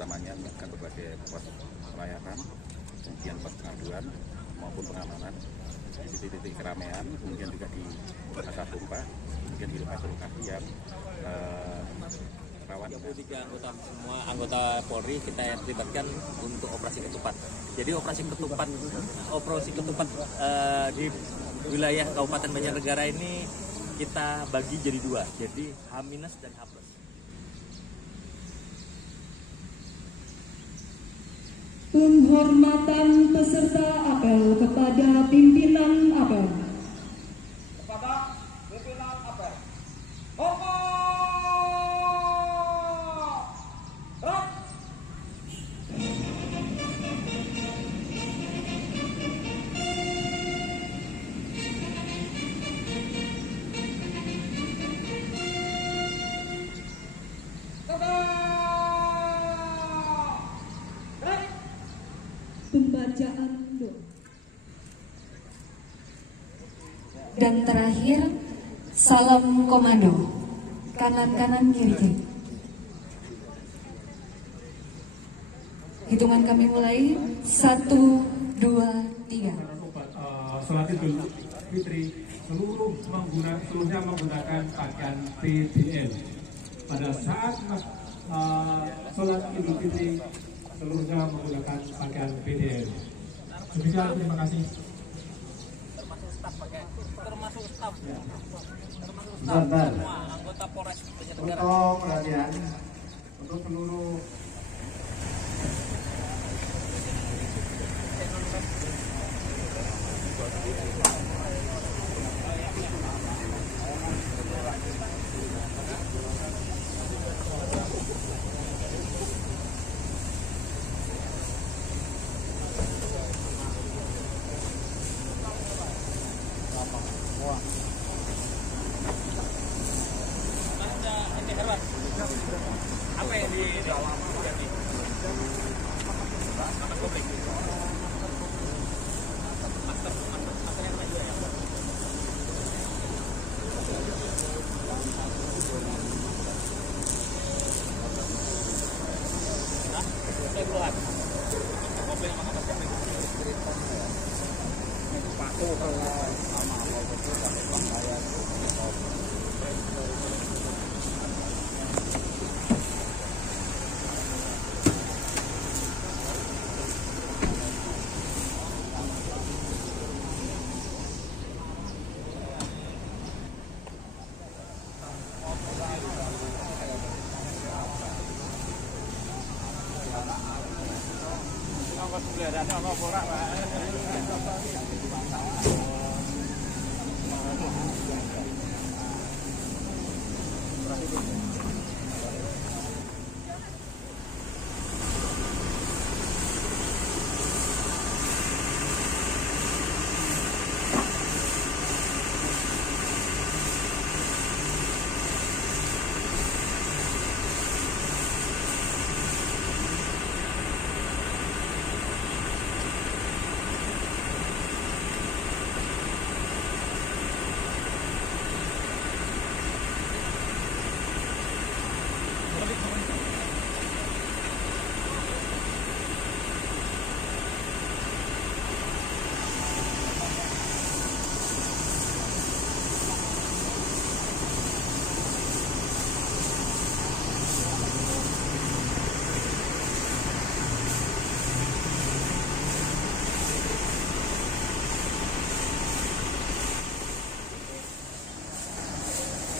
utamanya menyiapkan berbagai pos pelayanan, kemudian pos pengaduan maupun pengamanan di titik-titik keramaian, kemudian juga di pasar pompa, kemudian di lokasi-lokasi yang rawan. 33 anggota, semua anggota Polri kita libatkan untuk operasi ketupat. Jadi operasi ketupat di wilayah Kabupaten Banjarnegara ini kita bagi jadi dua, jadi H- dan H+. Penghormatan peserta apel kepada pimpinan apel. Kepada pimpinan apel. Pembacaan doa. Dan terakhir, salam komando. Kanan-kanan, kiri-kiri. Hitungan kami mulai. 1, 2, 3. Sholat Idul Fitri seluruhnya menggunakan pakaian PDL. Pada saat sholat Idul Fitri seluruhnya menggunakan pakaian PDL. Demikian, terima kasih. Termasuk staf. Ya. Sebentar. Anggota Polres Banjarnegara. Untuk perhatian untuk seluruh Apa yang di dalam ini? Nama topik. Master yang maju ya. Nah, saya keluar. Mobil sama master. Sepatu kalau sama mau betul sampai pangkalan.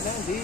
Nanti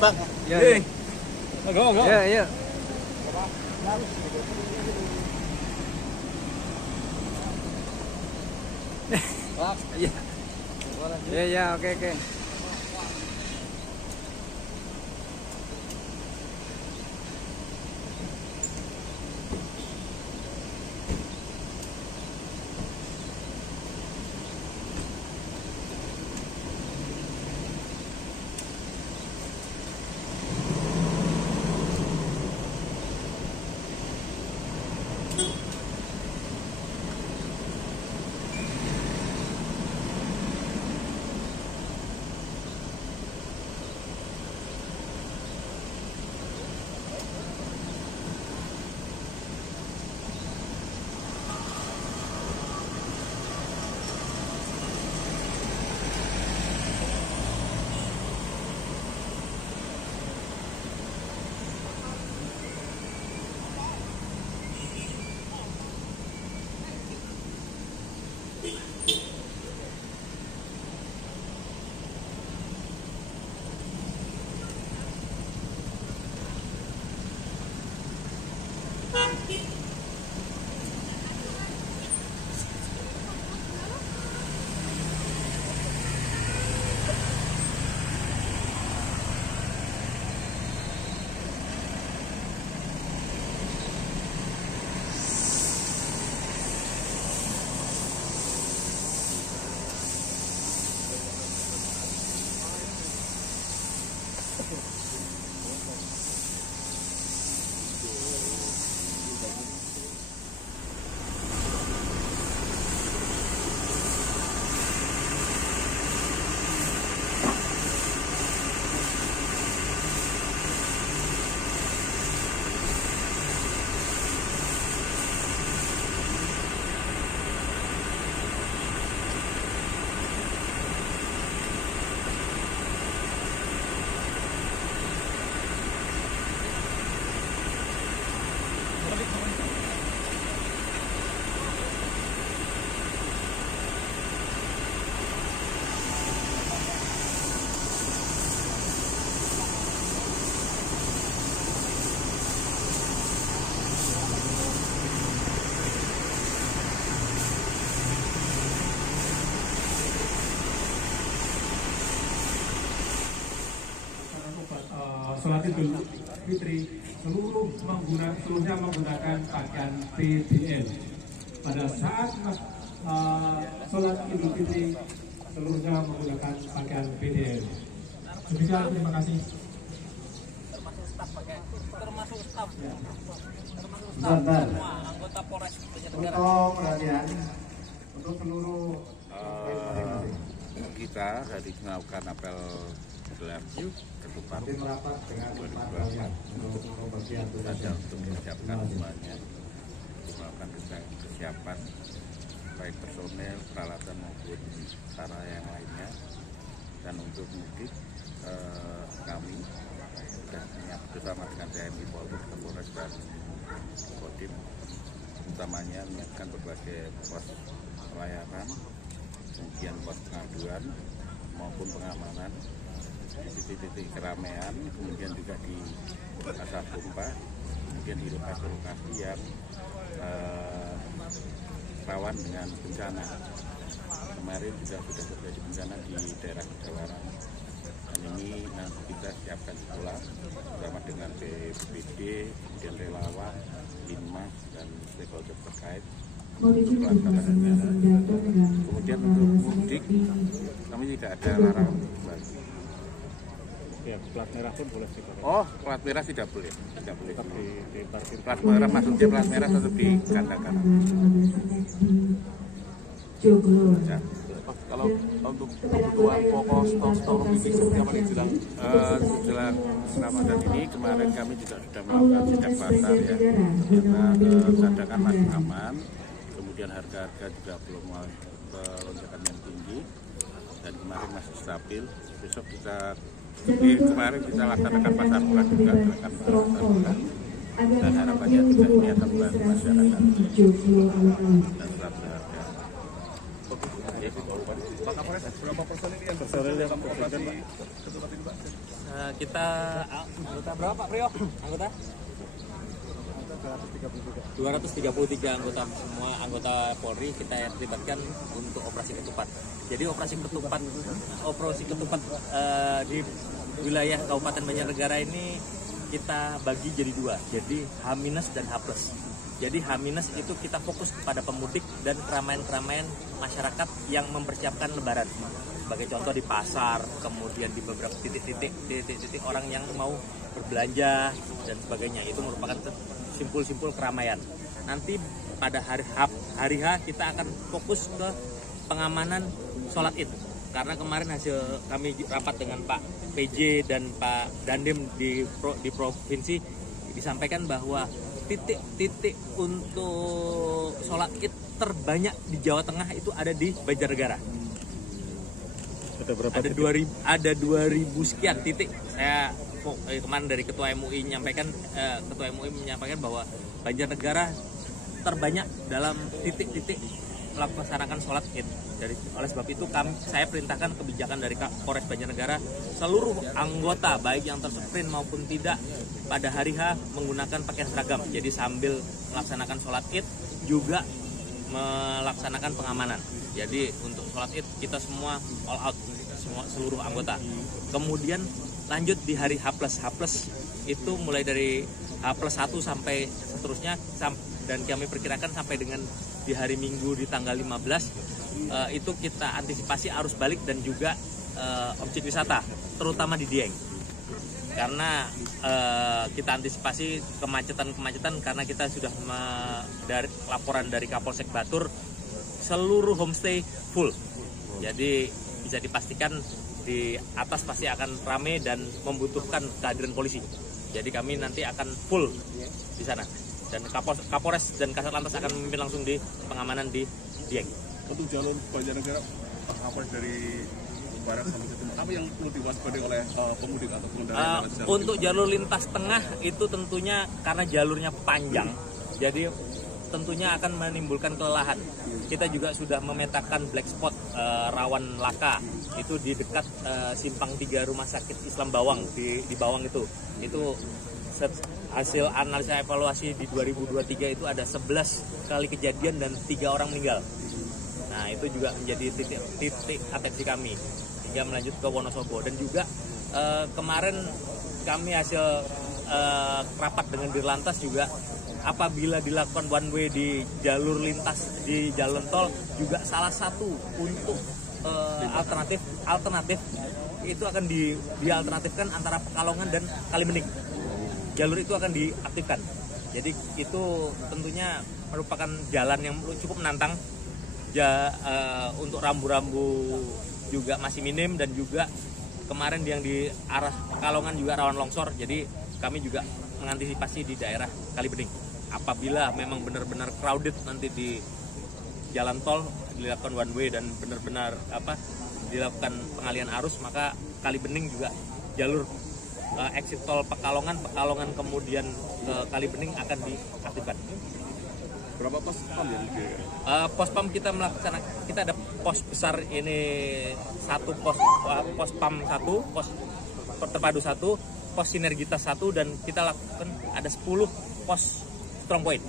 Bang. Ya. Go. Ya. Ya, oke. Sholat Idul Fitri seluruhnya menggunakan pakaian PBL. Pada saat sholat Idul Fitri seluruhnya menggunakan pakaian PBL. Demikian, terima kasih. Termasuk staf. Ya. Semua anggota Polres Banjarnegara. Untuk perhatian untuk seluruh Kita hari melakukan apel gelar ketupat merapat dengan untuk pembersihan saja untuk menyiapkan semuanya untuk melakukan kesiapan baik personel, peralatan maupun cara yang lainnya. Dan untuk mudik kami sudah bersama dengan TNI, Polri, Kapolres dan Kodim utamanya menyiapkan berbagai pos pelayanan, kemudian pos pengaduan maupun pengamanan di titik-titik keramaian, kemudian juga di asap pompa, kemudian di lokasi-lokasi yang rawan dengan bencana. Kemarin juga sudah terjadi bencana di daerah Jawaran. Dan ini nanti kita siapkan pula bersama dengan BPBD, kemudian relawan, Linmas dan stakeholder terkait untuk pelaksanaan. Kemudian untuk mudik, kami tidak ada larangan bagi. Ya, plat merah pun boleh dipakai. Oh, plat merah tidak boleh, tidak boleh. Tetap di parkir. Plat merah maksudnya plat merah tetap digandakan. Ya. Kalau untuk kebutuhan pokok stok logistik seperti apa nih Jelang Ramadan ini kemarin kami juga sudah melakukan sidak pasar ya. Ternyata cadangan masih aman, kemudian harga-harga juga belum lonjakan yang tinggi dan kemarin masih stabil. Besok kita kemarin kita laksanakan pasar murah juga, gerakan pasar murah, dan harapannya juga ini akan membantu masyarakat dan harga. Pak Kapolres, berapa personil yang berada dalam operasi ketupat ini, Pak? Kita anggota berapa Pak Priyo? Anggota? 233 anggota, semua anggota Polri kita libatkan untuk operasi ketupat. Jadi operasi ketupat di wilayah Kabupaten Banjarnegara ini kita bagi jadi dua, jadi H- dan H+. Jadi H- itu kita fokus kepada pemudik dan keramaian-keramaian masyarakat yang mempersiapkan Lebaran. Sebagai contoh di pasar, kemudian di beberapa titik-titik orang yang mau berbelanja dan sebagainya. Itu merupakan simpul-simpul keramaian. Nanti pada hari H kita akan fokus ke pengamanan sholat Id. Karena kemarin hasil kami rapat dengan Pak PJ dan Pak Dandim di provinsi disampaikan bahwa titik-titik untuk sholat Id terbanyak di Jawa Tengah itu ada di Banjarnegara. Ada berapa? Ada 2000 sekian titik. Saya kemarin dari Ketua MUI menyampaikan bahwa Banjarnegara terbanyak dalam titik-titik melaksanakan sholat Id. Oleh sebab itu saya perintahkan kebijakan dari Polres Banjarnegara, seluruh anggota baik yang tersprint maupun tidak pada hari H menggunakan pakaian seragam. Jadi sambil melaksanakan sholat Id juga melaksanakan pengamanan. Jadi untuk sholat Id kita semua all out, seluruh anggota. Kemudian lanjut di hari H+. H+ itu mulai dari H+1 sampai seterusnya, dan kami perkirakan sampai dengan di hari Minggu di tanggal 15 itu kita antisipasi arus balik dan juga objek wisata, terutama di Dieng. Karena kita antisipasi kemacetan karena kita sudah dari laporan dari Kapolsek Batur, seluruh homestay full. Jadi bisa dipastikan di atas pasti akan ramai dan membutuhkan kehadiran polisi. Jadi kami nanti akan full di sana. Dan Kapolres dan Kasat Lantas akan memimpin langsung di pengamanan di Dieng. Untuk jalur Banjarnegara, Pak Kapolres dari barat sampai ke timur, apa yang perlu diwaspadai oleh pemudik atau pengendara? Untuk jalur lintas tengah itu tentunya karena jalurnya panjang, jadi tentunya akan menimbulkan kelelahan. Kita juga sudah memetakan black spot rawan laka itu di dekat simpang 3 Rumah Sakit Islam Bawang di Bawang itu hasil analisa evaluasi di 2023 itu ada 11 kali kejadian dan 3 orang meninggal. Nah itu juga menjadi titik atensi kami hingga melanjut ke Wonosobo. Dan juga kemarin kami hasil rapat dengan Dirlantas juga, apabila dilakukan one way di jalur lintas di jalan tol, juga salah satu untuk alternatif itu akan dialternatifkan antara Pekalongan dan Kalibening. Jalur itu akan diaktifkan. Jadi itu tentunya merupakan jalan yang cukup menantang. Untuk rambu-rambu juga masih minim, dan juga kemarin yang di arah Pekalongan juga rawan longsor. Jadi kami juga mengantisipasi di daerah Kalibening. Apabila memang benar-benar crowded nanti di jalan tol, dilakukan one way dan benar-benar dilakukan pengalihan arus, maka Kalibening juga jalur exit tol Pekalongan kemudian ke Kalibening akan diaktifkan. Berapa pos pam yang Pos pam kita melaksanakan, kita ada pos besar ini satu pos pam satu, pos terpadu satu, pos sinergitas satu, dan kita lakukan ada 10 pos strong point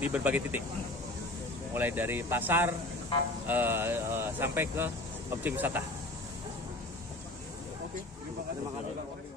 di berbagai titik, mulai dari pasar sampai ke objek wisata. Oke, terima kasih.